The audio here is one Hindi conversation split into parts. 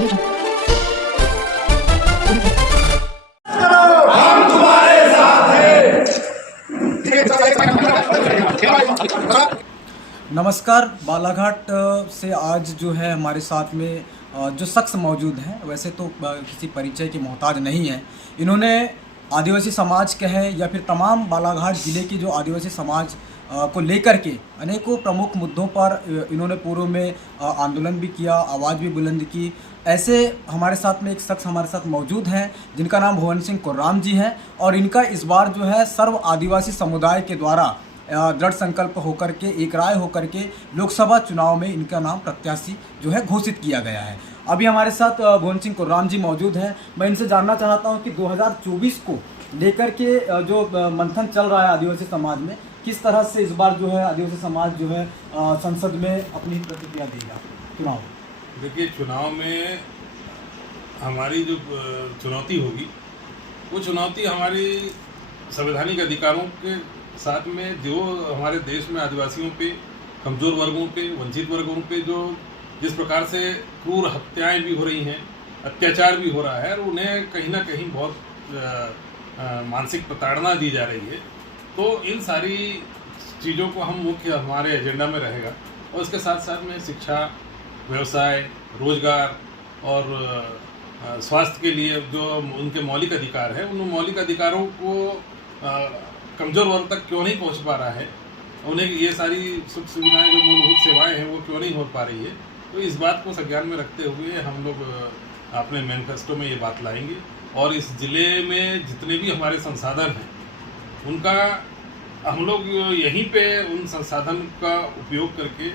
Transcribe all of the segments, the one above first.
नमस्कार। बालाघाट से आज जो है हमारे साथ में जो शख्स मौजूद हैं, वैसे तो किसी परिचय के मोहताज नहीं हैं। इन्होंने आदिवासी समाज के हैं या फिर तमाम बालाघाट ज़िले के जो आदिवासी समाज को लेकर के अनेकों प्रमुख मुद्दों पर इन्होंने पूर्व में आंदोलन भी किया, आवाज़ भी बुलंद की। ऐसे हमारे साथ में एक शख्स हमारे साथ मौजूद हैं जिनका नाम भुवन सिंह कुर्राम जी हैं, और इनका इस बार जो है सर्व आदिवासी समुदाय के द्वारा दृढ़ संकल्प होकर के, एक राय होकर के लोकसभा चुनाव में इनका नाम प्रत्याशी जो है घोषित किया गया है। अभी हमारे साथ भुवन सिंह कुर्राम जी मौजूद हैं। मैं इनसे जानना चाहता हूं कि 2024 को लेकर के जो मंथन चल रहा है आदिवासी समाज में, किस तरह से इस बार जो है आदिवासी समाज जो है संसद में अपनी प्रतिक्रिया देगा चुनाव। देखिए, चुनाव में हमारी जो चुनौती होगी, वो चुनौती हमारी संवैधानिक अधिकारों के साथ में जो हमारे देश में आदिवासियों पे, कमज़ोर वर्गों पे, वंचित वर्गों पे जो जिस प्रकार से क्रूर हत्याएं भी हो रही हैं, अत्याचार भी हो रहा है, और उन्हें कहीं ना कहीं बहुत मानसिक प्रताड़ना दी जा रही है। तो इन सारी चीज़ों को हम मुख्य हमारे एजेंडा में रहेगा, और इसके साथ साथ में शिक्षा, व्यवसाय, रोजगार और स्वास्थ्य के लिए जो उनके मौलिक अधिकार है, उन मौलिक अधिकारों को कमज़ोर वर्ग तक क्यों नहीं पहुंच पा रहा है, उन्हें ये सारी सुख सुविधाएं जो मूलभूत सेवाएं हैं वो क्यों नहीं हो पा रही है। तो इस बात को संज्ञान में रखते हुए हम लोग अपने मैनिफेस्टो में ये बात लाएंगे, और इस ज़िले में जितने भी हमारे संसाधन हैं उनका हम लोग यहीं पे उन संसाधन का उपयोग करके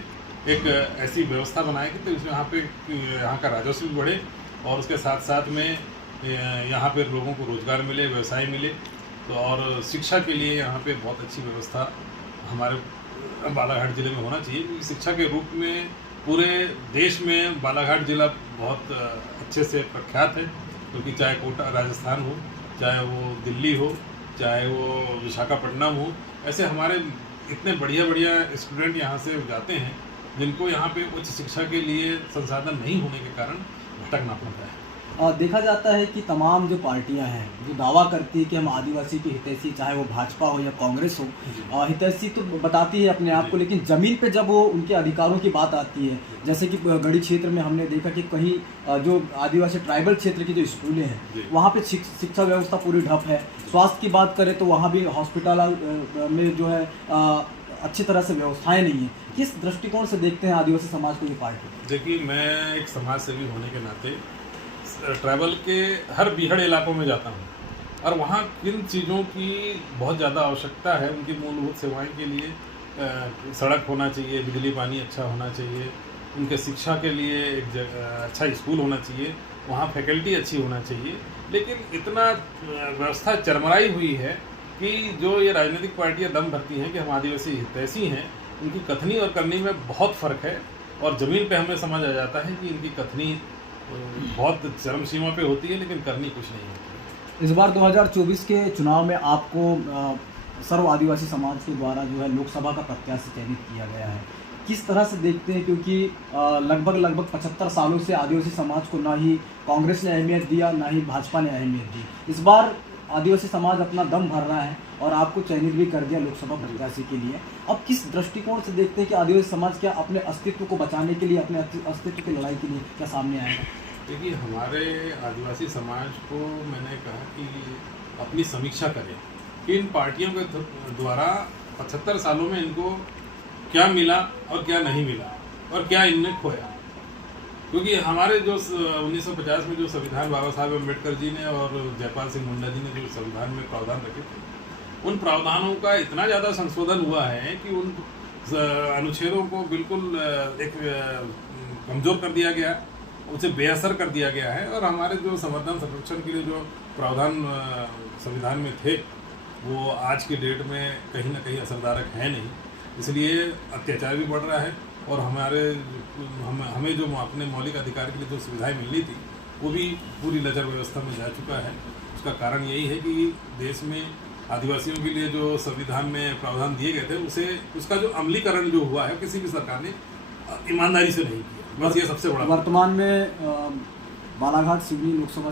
एक ऐसी व्यवस्था बनाएंगे तो इसमें यहाँ का राजस्व भी बढ़े, और उसके साथ साथ में यहाँ पे लोगों को रोज़गार मिले, व्यवसाय मिले। तो और शिक्षा के लिए यहाँ पे बहुत अच्छी व्यवस्था हमारे बालाघाट ज़िले में होना चाहिए, क्योंकि शिक्षा के रूप में पूरे देश में बालाघाट ज़िला बहुत अच्छे से प्रख्यात है। क्योंकि चाहे कोटा राजस्थान हो, चाहे वो दिल्ली हो, चाहे वो विशाखापट्टनम हो, ऐसे हमारे इतने बढ़िया बढ़िया स्टूडेंट यहाँ से जाते हैं जिनको यहाँ पे उच्च शिक्षा के लिए संसाधन नहीं होने के कारण भटकना पड़ता है। देखा जाता है कि तमाम जो पार्टियां हैं जो दावा करती है कि हम आदिवासी के हितैषी, चाहे वो भाजपा हो या कांग्रेस हो, हितैषी तो बताती है अपने आप को, लेकिन ज़मीन पे जब वो उनके अधिकारों की बात आती है, जैसे कि गढ़ी क्षेत्र में हमने देखा कि कहीं जो आदिवासी ट्राइबल क्षेत्र की जो स्कूलें हैं वहाँ पे शिक्षा व्यवस्था पूरी ठप है। स्वास्थ्य की बात करें तो वहाँ भी हॉस्पिटल में जो है अच्छी तरह से व्यवस्थाएं नहीं है। किस दृष्टिकोण से देखते हैं आदिवासी समाज को ये पार्टी? देखिए, मैं एक समाज सेवी होने के नाते ट्राइबल के हर बिहड़ इलाकों में जाता हूँ, और वहाँ किन चीज़ों की बहुत ज़्यादा आवश्यकता है उनकी मूलभूत सेवाएं के लिए सड़क होना चाहिए, बिजली पानी अच्छा होना चाहिए, उनके शिक्षा के लिए एक अच्छा स्कूल होना चाहिए, वहाँ फैकल्टी अच्छी होना चाहिए। लेकिन इतना व्यवस्था चरमराई हुई है कि जो ये राजनीतिक पार्टियाँ दम भरती हैं कि हम आदिवासी हितैषी हैं, उनकी कथनी और करनी में बहुत फ़र्क है, और ज़मीन पे हमें समझ आ जाता है कि इनकी कथनी बहुत चरम सीमा पे होती है लेकिन करनी कुछ नहीं होती। इस बार 2024 के चुनाव में आपको सर्व आदिवासी समाज के द्वारा जो है लोकसभा का प्रत्याशी चयनित किया गया है, किस तरह से देखते हैं? क्योंकि लगभग 75 सालों से आदिवासी समाज को ना ही कांग्रेस ने अहमियत दिया, ना ही भाजपा ने अहमियत दी। इस बार आदिवासी समाज अपना दम भर रहा है और आपको चयनित भी कर दिया लोकसभा प्रत्याशी के लिए। अब किस दृष्टिकोण से देखते हैं कि आदिवासी समाज क्या अपने अस्तित्व को बचाने के लिए, अपने अस्तित्व की लड़ाई के लिए क्या सामने आएगा? देखिए, हमारे आदिवासी समाज को मैंने कहा कि अपनी समीक्षा करें कि इन पार्टियों के द्वारा 75 सालों में इनको क्या मिला और क्या नहीं मिला, और क्या इनने खोया। क्योंकि हमारे जो 1950 में जो संविधान बाबा साहब अम्बेडकर जी ने और जयपाल सिंह मुंडा जी ने जो संविधान में प्रावधान रखे थे, उन प्रावधानों का इतना ज़्यादा संशोधन हुआ है कि उन अनुच्छेदों को बिल्कुल एक कमज़ोर कर दिया गया, उसे बेअसर कर दिया गया है। और हमारे जो संवर्धन संरक्षण के लिए जो प्रावधान संविधान में थे वो आज की डेट में कहीं ना कहीं असरदारक है नहीं, इसलिए अत्याचार भी बढ़ रहा है, और हमें जो अपने मौलिक अधिकार के लिए जो सुविधाएं मिलनी थी वो भी पूरी लचर व्यवस्था में जा चुका है। उसका कारण यही है कि देश में आदिवासियों के लिए जो संविधान में प्रावधान दिए गए थे उसका जो अमलीकरण जो हुआ है किसी भी सरकार ने ईमानदारी से नहीं किया। बस ये सबसे बड़ा वर्तमान में बालाघाट सिवनी लोकसभा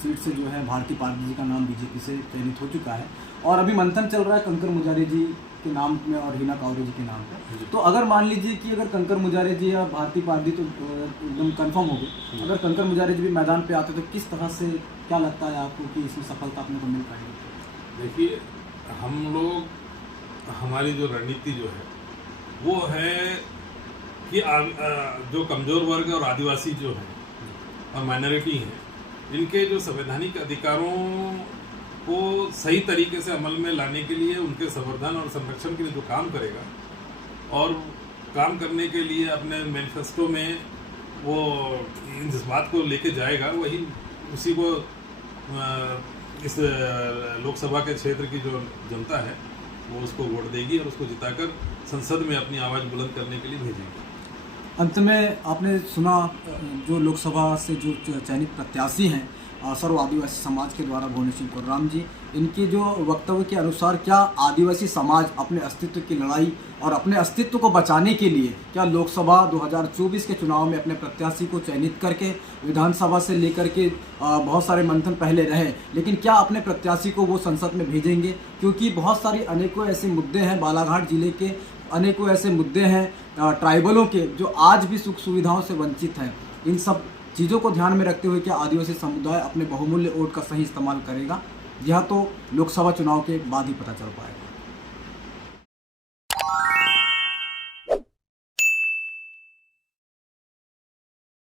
सीट से जो है भारती पारदी जी का नाम बीजेपी से चयनित हो चुका है और अभी मंथन चल रहा है कंकर मुजारे जी के नाम में और हीना कावरे जी के नाम पे। तो अगर मान लीजिए कि अगर कंकर मुजारे जी या भारती पारदी तो एकदम कंफर्म हो गई, अगर कंकर मुजारे जी भी मैदान पे आते तो किस तरह से, क्या लगता है आपको कि इसमें सफलता अपने को मिल पाएगी? देखिए, हम लोग, हमारी जो रणनीति जो है वो है कि जो कमज़ोर वर्ग और आदिवासी जो हैं और माइनॉरिटी हैं, इनके जो संवैधानिक अधिकारों को सही तरीके से अमल में लाने के लिए, उनके संवर्धन और संरक्षण के लिए जो काम करेगा और काम करने के लिए अपने मैनिफेस्टो में वो इस बात को लेके जाएगा, वही उसी को इस लोकसभा के क्षेत्र की जो जनता है वो उसको वोट देगी और उसको जिताकर संसद में अपनी आवाज़ बुलंद करने के लिए भेजेगी। अंत में आपने सुना जो लोकसभा से जो चयनित प्रत्याशी हैं सर्व आदिवासी समाज के द्वारा भुवनेश्वर कुर्राम जी, इनके जो वक्तव्य के अनुसार क्या आदिवासी समाज अपने अस्तित्व की लड़ाई और अपने अस्तित्व को बचाने के लिए क्या लोकसभा 2024 के चुनाव में अपने प्रत्याशी को चयनित करके विधानसभा से लेकर के बहुत सारे मंथन पहले रहे, लेकिन क्या अपने प्रत्याशी को वो संसद में भेजेंगे? क्योंकि बहुत सारी अनेकों ऐसे मुद्दे हैं, बालाघाट जिले के अनेकों ऐसे मुद्दे हैं ट्राइबलों के जो आज भी सुख सुविधाओं से वंचित हैं। इन सब चीज़ों को ध्यान में रखते हुए क्या आदिवासी समुदाय अपने बहुमूल्य वोट का सही इस्तेमाल करेगा? यह तो लोकसभा चुनाव के बाद ही पता चल पाएगा।